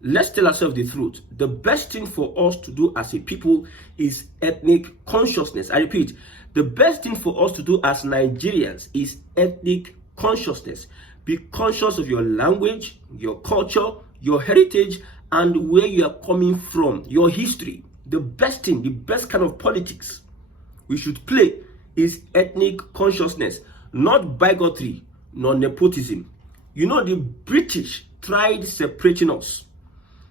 let's tell ourselves the truth. The best thing for us to do as a people is ethnic consciousness. I repeat, the best thing for us to do as Nigerians is ethnic consciousness. Be conscious of your language, your culture, your heritage, and where you are coming from, your history. The best thing, the best kind of politics we should play is ethnic consciousness, not bigotry, nor nepotism. You know, the British tried separating us,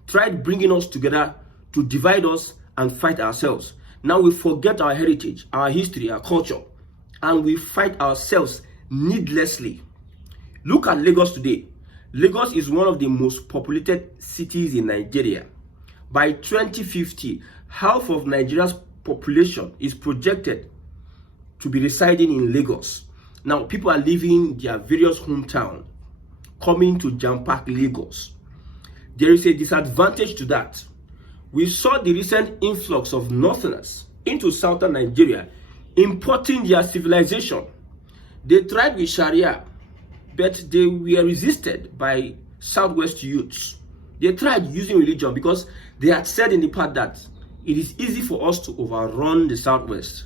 tried bringing us together to divide us and fight ourselves. Now we forget our heritage, our history, our culture, and we fight ourselves needlessly. Look at Lagos today. Lagos is one of the most populated cities in Nigeria. By 2050, half of Nigeria's population is projected to be residing in Lagos. Now, people are leaving their various hometowns, coming to jam-pack Lagos. There is a disadvantage to that. We saw the recent influx of Northerners into southern Nigeria, importing their civilization. They tried with Sharia, but they were resisted by Southwest youths. They tried using religion because they had said in the past that it is easy for us to overrun the Southwest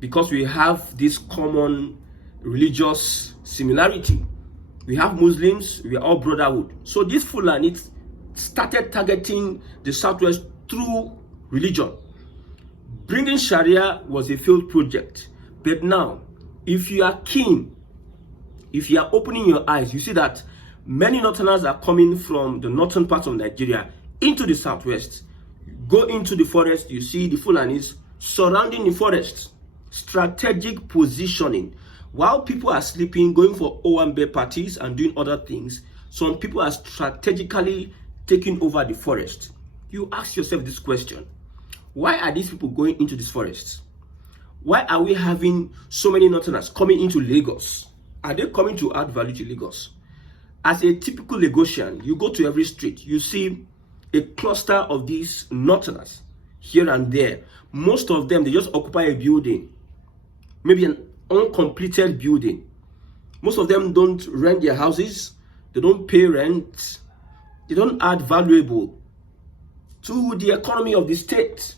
because we have this common religious similarity. We have Muslims, we are all brotherhood. So these Fulani started targeting the Southwest through religion. Bringing Sharia was a failed project. But now, if you are keen, if you are opening your eyes, you see that many Northerners are coming from the northern part of Nigeria into the Southwest. Go into the forest, you see the Fulanis surrounding the forest. Strategic positioning. While people are sleeping, going for Owambe parties and doing other things, some people are strategically taking over the forest. You ask yourself this question: why are these people going into this forest? Why are we having so many Northerners coming into Lagos? Are they coming to add value to Lagos? As a typical Lagosian, you go to every street, you see a cluster of these Northerners here and there. Most of them, they just occupy a building, maybe an uncompleted building. Most of them don't rent their houses, they don't pay rent, they don't add valuable to the economy of the state.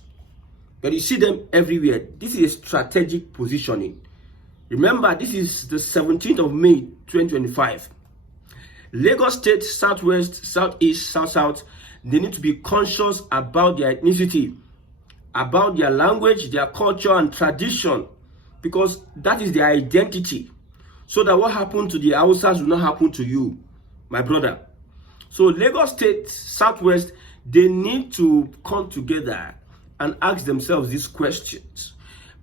But you see them everywhere. This is a strategic positioning. Remember, this is the 17th of May, 2025. Lagos State, Southwest, Southeast, South, they need to be conscious about their ethnicity, about their language, their culture and tradition, because that is their identity. So that what happened to the Hausas will not happen to you, my brother. So Lagos State, Southwest, they need to come together and ask themselves these questions.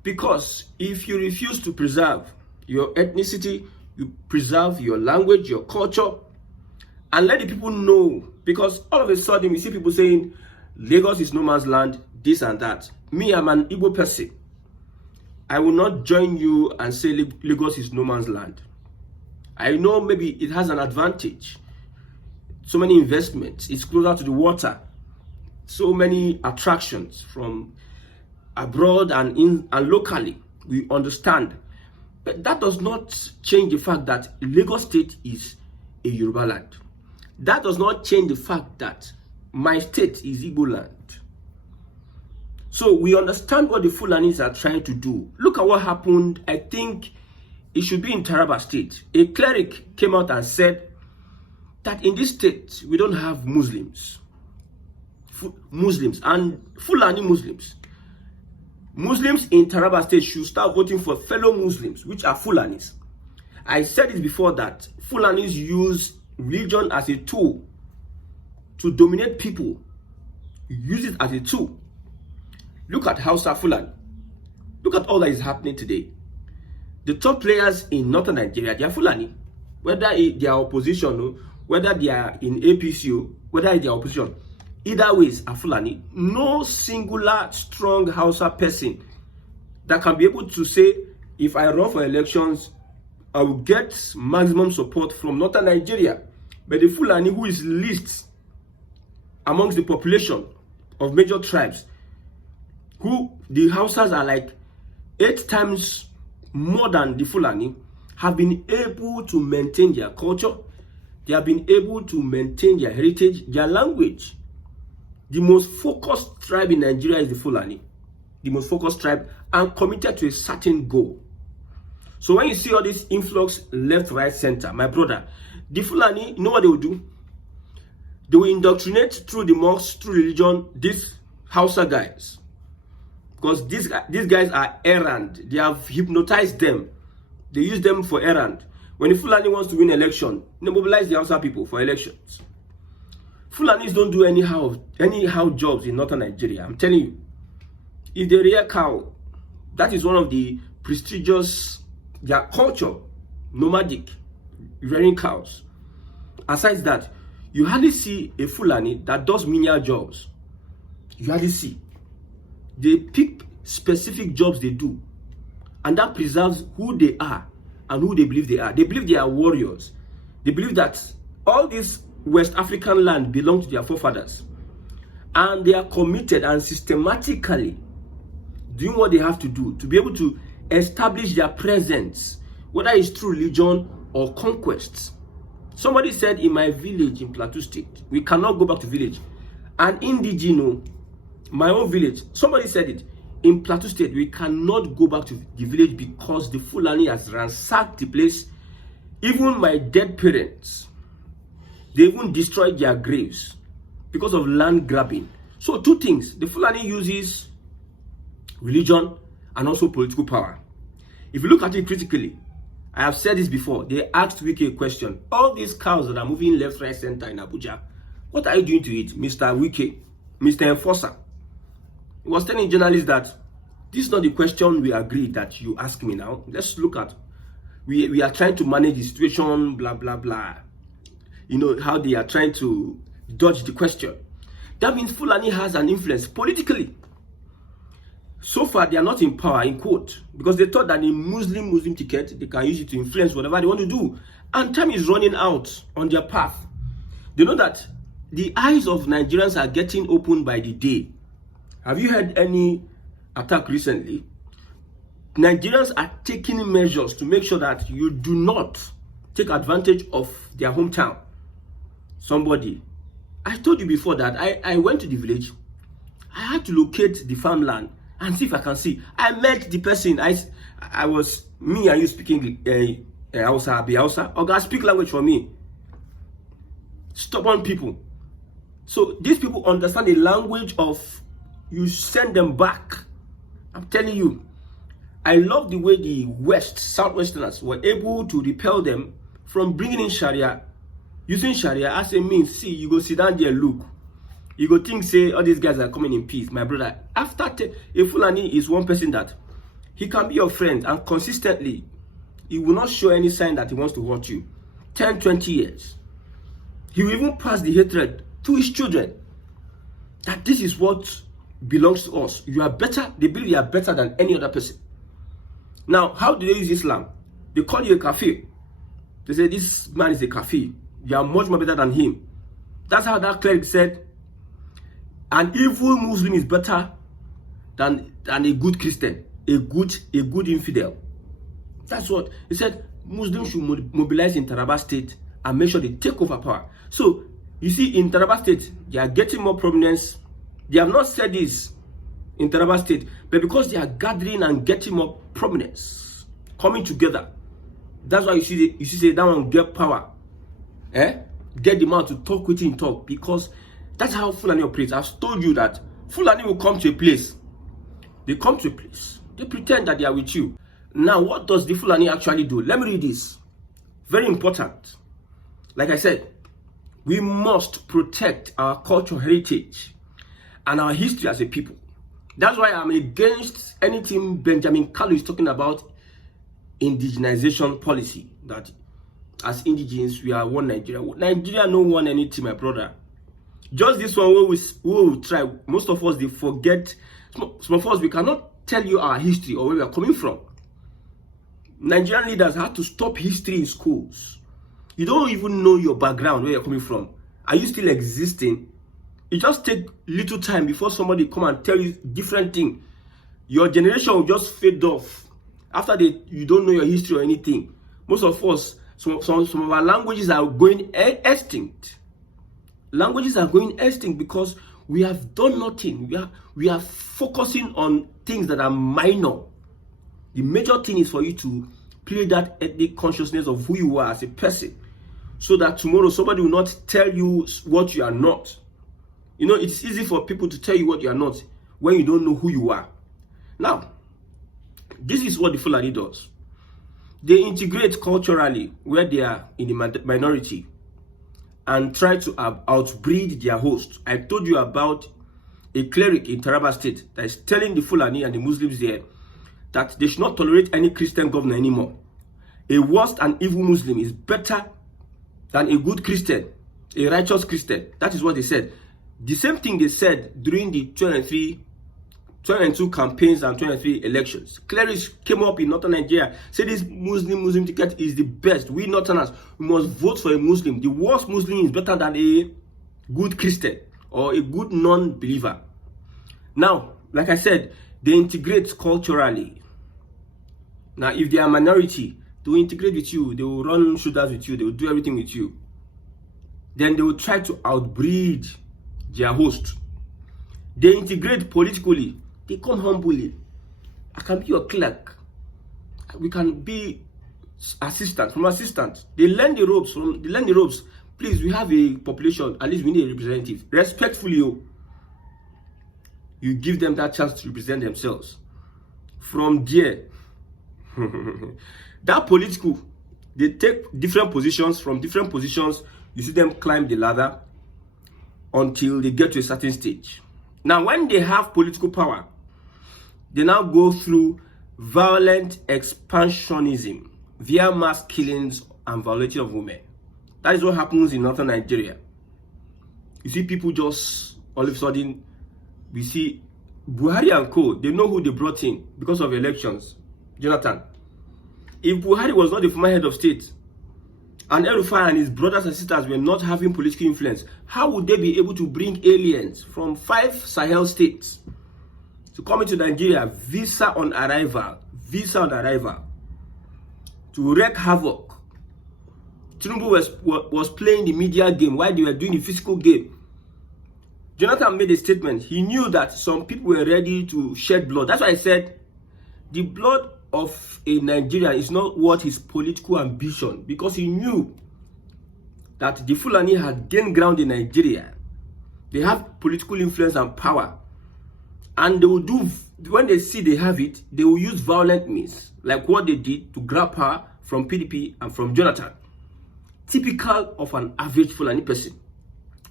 Because if you refuse to preserve your ethnicity, you preserve your language, your culture, and let the people know. Because all of a sudden we see people saying Lagos is no man's land, this and that. Me, I'm an Igbo person. I will not join you and say Lagos is no man's land. I know maybe it has an advantage. So many investments, it's closer to the water. So many attractions from abroad and locally, we understand. But that does not change the fact that Lagos State is a Yoruba land. That does not change the fact that my state is Igbo land. So we understand what the Fulanis are trying to do. Look at what happened. I think it should be in Taraba State. A cleric came out and said that in this state, we don't have Muslims. Muslims and Fulani Muslims. Muslims in Taraba State should start voting for fellow Muslims, which are Fulanis. I said it before that Fulanis use religion as a tool to dominate people. Use it as a tool. Look at Hausa Fulani. Look at all that is happening today. The top players in northern Nigeria, they are Fulani. Whether they are opposition, whether they are in APC, whether they are opposition, either ways are Fulani. No singular strong Hausa person that can be able to say, if I run for elections, I will get maximum support from northern Nigeria. But the Fulani, who is least amongst the population of major tribes, who the Hausas are like 8 times more than the Fulani, have been able to maintain their culture. They have been able to maintain their heritage, their language, The most focused tribe in Nigeria is the Fulani. The most focused tribe and committed to a certain goal. So when you see all this influx left, right, center, my brother, the Fulani, you know what they will do? They will indoctrinate through the mosque, through religion, these Hausa guys. Because these guys are errand. They have hypnotized them. They use them for errand. When the Fulani wants to win election, they mobilize the Hausa people for elections. Fulanis don't do anyhow jobs in northern Nigeria. I'm telling you. If they rear cow, that is one of the prestigious, their culture, nomadic, rearing cows. Aside that, you hardly see a Fulani that does menial jobs. You hardly see. They pick specific jobs they do, and that preserves who they are and who they believe they are. They believe they are warriors. They believe that all this West African land belongs to their forefathers, and they are committed and systematically doing what they have to do to be able to establish their presence, whether it's through religion or conquests. Somebody said in my village in Plateau State, we cannot go back to village. An indigeno, my own village, somebody said it, in Plateau State, we cannot go back to the village because the Fulani has ransacked the place. Even my dead parents, they even destroyed their graves because of land grabbing. So two things, the Fulani uses religion and also political power. If you look at it critically, I have said this before, they asked Wike a question. All these cows that are moving left, right, center in Abuja, what are you doing to it, Mr. Wike, Mr. Enforcer? He was telling journalists that this is not the question we agreed that you ask me now. Let's look at, we are trying to manage the situation, blah, blah, blah. You know, how they are trying to dodge the question. That means Fulani has an influence politically. So far, they are not in power, in quote, because they thought that the Muslim ticket, they can use it to influence whatever they want to do. And time is running out on their path. They know that the eyes of Nigerians are getting opened by the day. Have you heard any attack recently? Nigerians are taking measures to make sure that you do not take advantage of their hometown. Somebody, I told you before that I went to the village. I had to locate the farmland and see if I can see. I met the person. I was, me and you speaking Hausa, or God speak language for me. Stubborn people. So these people understand the language of, you send them back. I'm telling you, I love the way the Southwesterners were able to repel them from bringing in Sharia, using Sharia as a means. See, you go sit down there, look. You go think, say, all these guys are coming in peace. My brother, after a Fulani is one person that he can be your friend, and consistently, he will not show any sign that he wants to hurt you. 10, 20 years. He will even pass the hatred to his children. That this is what belongs to us. You are better. They believe you are better than any other person. Now, how do they use Islam? They call you a kafir. They say, this man is a kafir. You are much more better than him. That's how that cleric said, an evil Muslim is better than a good Christian, a good infidel. That's what he said. Muslims should mobilize in Taraba State and make sure they take over power. So you see, in Taraba State, they are getting more prominence. They have not said this in Taraba State, but because they are gathering and getting more prominence, coming together. That's why you see that one get power, get the man to talk with him, talk, because that's how Fulani operates. I've told you that Fulani will come to a place. They come to a place. They pretend that they are with you. Now, what does the Fulani actually do? Let me read this. Very important. Like I said, we must protect our cultural heritage and our history as a people. That's why I'm against anything Benjamin Kalu is talking about, indigenization policy. That as indigenes, we are one Nigeria. Nigeria no one anything, my brother. Just this one we will try. Most of us, they forget. Some of us, we cannot tell you our history or where we are coming from. Nigerian leaders have to stop history in schools. You don't even know your background, where you're coming from. Are you still existing? It just take little time before somebody come and tell you different thing. Your generation will just fade off. After you don't know your history or anything. Most of us, some of our languages are going extinct. Languages are going extinct because We have done nothing. We are focusing on things that are minor. The major thing is for you to play that ethnic consciousness of who you are as a person, so that tomorrow somebody will not tell you what you are not. You know, it's easy for people to tell you what you are not when you don't know who you are. Now, this is what the Fulani does. They integrate culturally where they are in the minority and try to outbreed their host. I told you about a cleric in Taraba State that is telling the Fulani and the Muslims there that they should not tolerate any Christian governor anymore. A worst and evil Muslim is better than a good Christian, a righteous Christian. That is what they said. The same thing they said during the 2022 campaigns and 2023 elections. Clerics came up in northern Nigeria, said this Muslim ticket is the best. We northerners, we must vote for a Muslim. The worst Muslim is better than a good Christian or a good non-believer. Now, like I said, they integrate culturally. Now, if they are a minority, they will integrate with you. They will run shooters with you. They will do everything with you. Then they will try to outbreed their host. They integrate politically. They come humbly. I can be your clerk. We can be assistant. From assistant, they learn the ropes. Please, we have a population. At least we need a representative. Respectfully, you give them that chance to represent themselves. From there, that political, they take different positions. From different positions, you see them climb the ladder until they get to a certain stage. Now, when they have political power, they now go through violent expansionism via mass killings and violation of women. That is what happens in northern Nigeria. You see people just, all of a sudden, we see Buhari and co, they know who they brought in because of elections. Jonathan. If Buhari was not the former head of state, and El-Rufai and his brothers and sisters were not having political influence, how would they be able to bring aliens from 5 Sahel states to come into Nigeria, visa on arrival, to wreak havoc? Tinubu was playing the media game while they were doing the physical game. Jonathan made a statement. He knew that some people were ready to shed blood. That's why I said the blood of a Nigerian is not worth his political ambition, because he knew that the Fulani had gained ground in Nigeria. They have political influence and power, and they will do, when they see they have it, they will use violent means, like what they did to grab power from PDP and from Jonathan. Typical of an average Fulani person.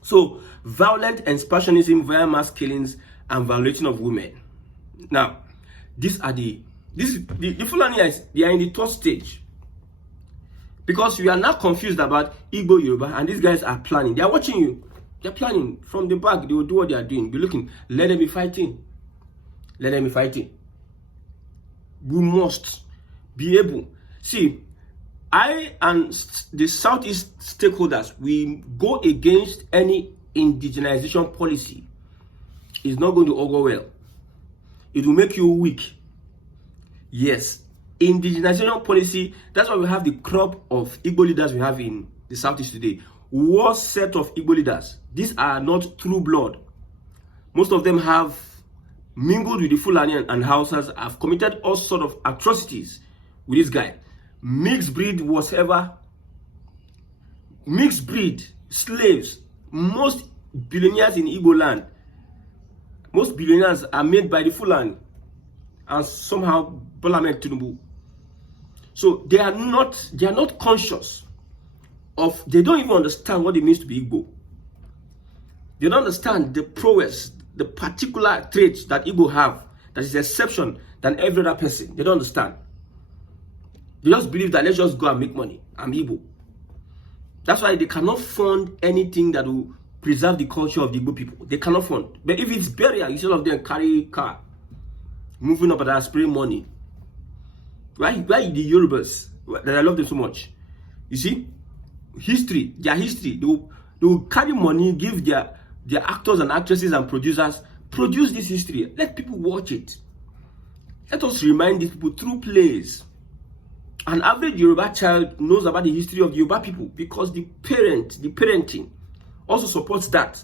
So, violent expansionism via mass killings and violation of women. Now, these are the Fulani, they are in the third stage. Because we are now confused about Igbo, Yoruba, and these guys are planning. They are watching you. They are planning. From the back, they will do what they are doing. Be looking. Let them be fighting. Let them be fighting. We must be able. See, I and the Southeast stakeholders, we go against any indigenization policy. It's not going to augur well. It will make you weak. Yes, indigenization policy, that's why we have the crop of Igbo leaders we have in the Southeast today. Worst set of Igbo leaders. These are not true blood. Most of them have mingled with the Fulani and Hausas, have committed all sort of atrocities with this guy. Mixed breed whatever. Mixed breed, slaves. Most billionaires in Igbo land, most billionaires are made by the Fulani and somehow Tinubu. So they are not conscious of, they don't even understand what it means to be Igbo. They don't understand the prowess, the particular traits that Igbo have that is exception than every other person. They don't understand. They just believe that let's just go and make money. I'm Igbo. That's why they cannot fund anything that will preserve the culture of the Igbo people. They cannot fund. But if it's burial, instead of them carry car, moving up and are spraying money. Why the Yorubas, that I love them so much? You see, history, their history, they will carry money, give their actors and actresses and producers, produce this history. Let people watch it. Let us remind these people through plays. An average Yoruba child knows about the history of Yoruba people because the parenting also supports that.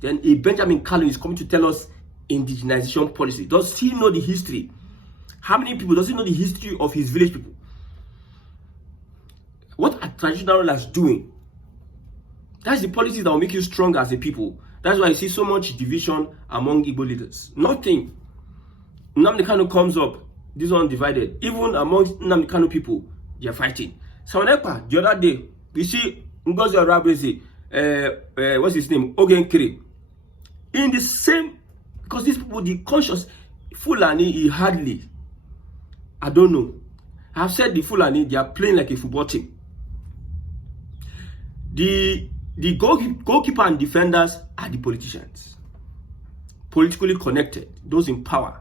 Then a Benjamin Kalu is coming to tell us indigenization policy. Does he know the history? How many people does he know the history of his village people? What are traditional rulers doing? That's the policies that will make you stronger as a people. That's why you see so much division among Igbo leaders. Nothing. Nnamdi Kanu comes up, this one divided. Even among Nnamdi Kanu people, they are fighting. So the other day, we see Ngozi Oruabeze, what's his name? Ogenkiri. In the same, because these people, the conscious Fulani, hardly, I don't know. I've said the Fulani, they are playing like a football team. The goalkeeper and defenders are the politicians. Politically connected, those in power.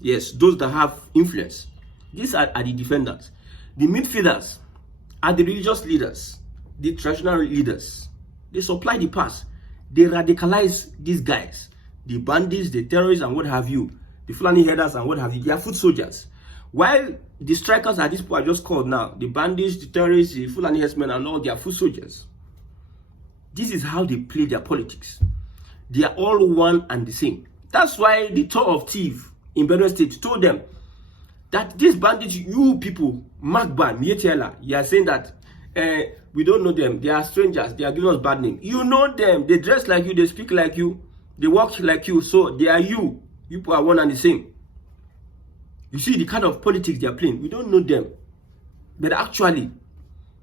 Yes, those that have influence. These are the defenders. The midfielders are the religious leaders, the traditional leaders. They supply the pass. They radicalize these guys. The bandits, the terrorists, and what have you. The Fulani headers and what have you. They are foot soldiers. While the strikers are these people I just called now. The bandits, the terrorists, the Fulani headsmen, and all, they are foot soldiers. This is how they play their politics. They are all one and the same. That's why the tour of Thief in Benue State told them that these bandits, you people, Magban, Mietiela, you are saying that we don't know them. They are strangers. They are giving us bad name. You know them. They dress like you. They speak like you. They walk like you. So they are you. You people are one and the same. You see the kind of politics they are playing. We don't know them. But actually,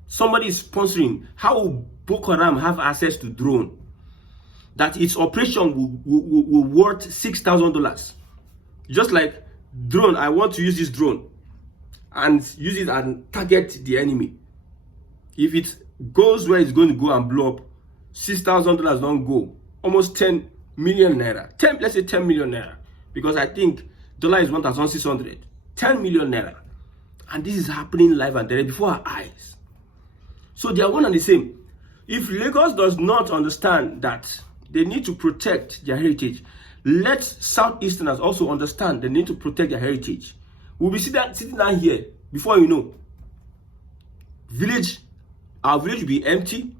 somebody is sponsoring. How will Boko Haram have access to drone? That its operation will worth $6,000. Just like drone, I want to use this drone and use it and target the enemy. If it goes where it's going to go and blow up, $6,000 don't go. Almost 10 million naira. Let's say 10 million naira. Because I think dollar is 1,600. 10 million naira. And this is happening live and direct before our eyes. So they are one and the same. If Lagos does not understand that they need to protect their heritage, let Southeasterners also understand they need to protect their heritage. We'll be sitting down here before you know. Our village will be empty.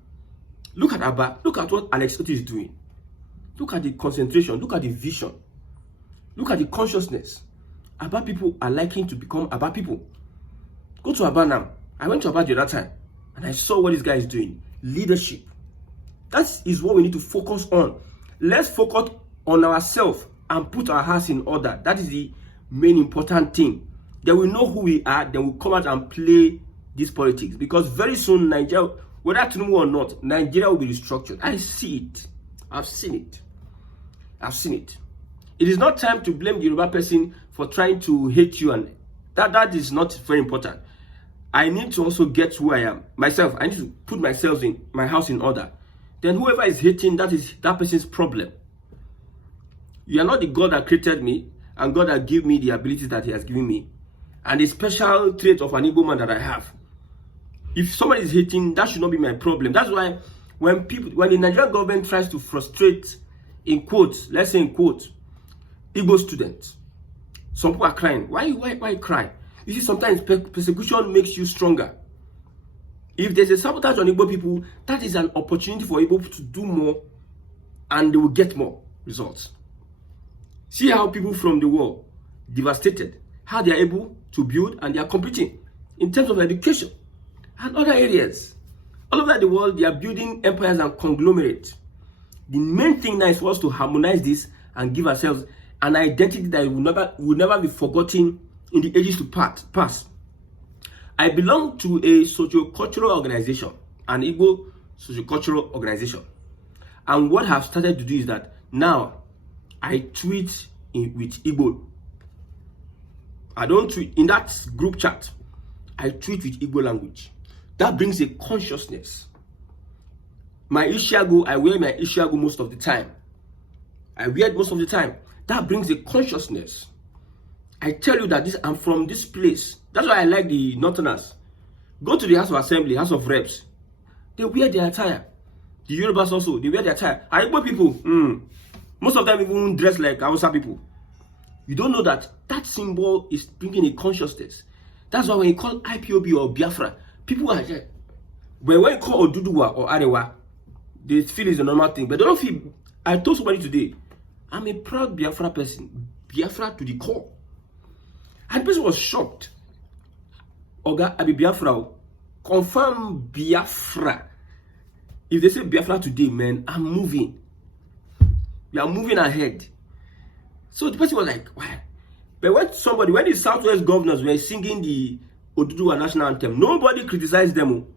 Look at Abba. Look at what Alex Otti is doing. Look at the concentration. Look at the vision. Look at the consciousness. Abba people are liking to become Abba people. Go to Abba now. I went to Abba the other time and I saw what this guy is doing. Leadership. That is what we need to focus on. Let's focus on ourselves and put our house in order. That is the main important thing. Then we know who we are. Then we come out and play this politics. Because very soon, Nigeria, whether Tinubu or not, Nigeria will be restructured. I see it. I've seen it. I've seen it. It is not time to blame the Yoruba person for trying to hate you, and that is not very important. I need to also get who I am. Myself, I need to put myself in my house in order. Then whoever is hating, that is that person's problem. You are not the God that created me, and God that gave me the abilities that He has given me, and the special trait of an Igbo man that I have. If somebody is hating, that should not be my problem. That's why when the Nigerian government tries to frustrate, in quotes, let's say in quotes, Igbo students, some people are crying. Why cry? You see, sometimes persecution makes you stronger. If there's a sabotage on Igbo people, that is an opportunity for Igbo people to do more, and they will get more results. See how people from the world, devastated, how they are able to build, and they are competing in terms of education and other areas. All over the world, they are building empires and conglomerates. The main thing now is for us to harmonize this and give ourselves an identity that will never be forgotten in the ages to pass. I belong to a socio-cultural organization, an Igbo socio-cultural organization. And what I've started to do is that now I tweet with Igbo. I don't tweet in that group chat. I tweet with Igbo language. That brings a consciousness. My Ishiago, I wear my Ishiago most of the time. I wear it most of the time. That brings a consciousness. I tell you that I'm from this place. That's why I like the Northerners. Go to the House of Assembly, House of Reps. They wear their attire. The Yorubas also, they wear their attire. Igbo people, most of them even dress like Hausa people. You don't know that symbol is bringing a consciousness. That's why when you call IPOB or Biafra, people are but when you call Oduduwa or Arewa, they feel it's a normal thing, but they don't feel I told somebody today, I'm a proud Biafra person, Biafra to the core. And the person was shocked. Oga, I be Biafra. Confirm Biafra. If they say Biafra today, man, I'm moving. We are moving ahead. So the person was like, why? But when the Southwest governors were singing the Oduduwa national anthem, nobody criticized them.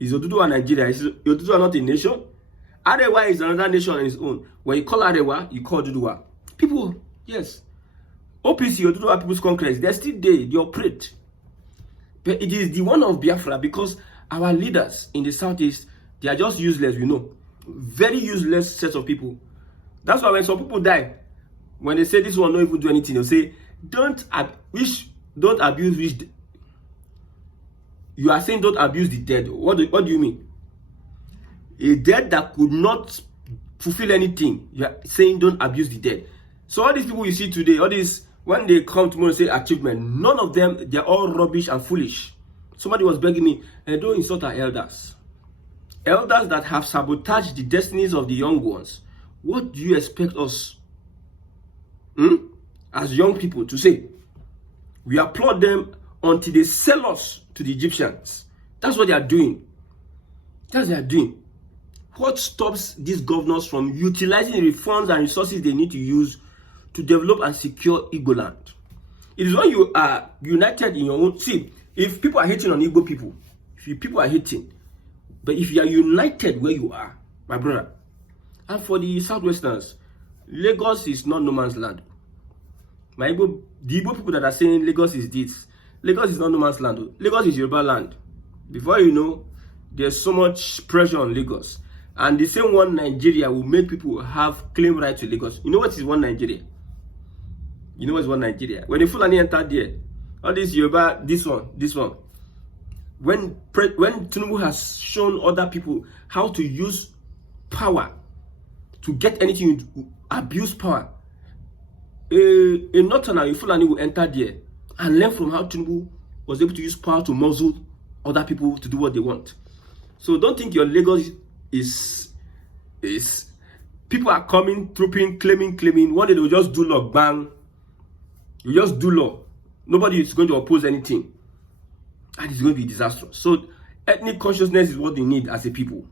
Is Oduduwa Nigeria? Is Oduduwa not a nation? Arewa is another nation on its own. When you call Arewa, you call Oduduwa. People, yes. OPC, Oduduwa People's Congress, they're still there, they operate. But it is the one of Biafra because our leaders in the Southeast, they are just useless, we know. Very useless set of people. That's why when some people die, when they say this one not even do anything, they'll say, don't abuse which. You are saying don't abuse the dead. What do you mean? A dead that could not fulfill anything. You are saying don't abuse the dead. So all these people you see today, all these, when they come tomorrow and say achievement, none of them, they're all rubbish and foolish. Somebody was begging me, don't insult our elders. Elders that have sabotaged the destinies of the young ones. What do you expect us, as young people, to say? We applaud them until they sell us to the Egyptians. That's what they are doing. That's what they are doing. What stops these governors from utilizing the funds and resources they need to use to develop and secure Igbo land? It is when you are united in your own. See, if people are hating on Igbo people, people are hating, but if you are united where you are, my brother, and for the Southwesterners, Lagos is not no man's land. The Igbo people that are saying Lagos is this, Lagos is not no man's land. Lagos is Yoruba land. Before you know, there's so much pressure on Lagos. And the same one Nigeria will make people have claim right to Lagos. You know what is one Nigeria? You know what is one Nigeria? When the Fulani entered there, all this Yoruba, this one. When Tinubu has shown other people how to use power to get anything, abuse power, a Northerner, a Fulani will enter there and learn from how Tinubu was able to use power to muzzle other people to do what they want. So don't think your Lagos is people are coming, trooping, claiming. One day they will just do law, bang. You just do law. Nobody is going to oppose anything. And it's going to be disastrous. So ethnic consciousness is what they need as a people.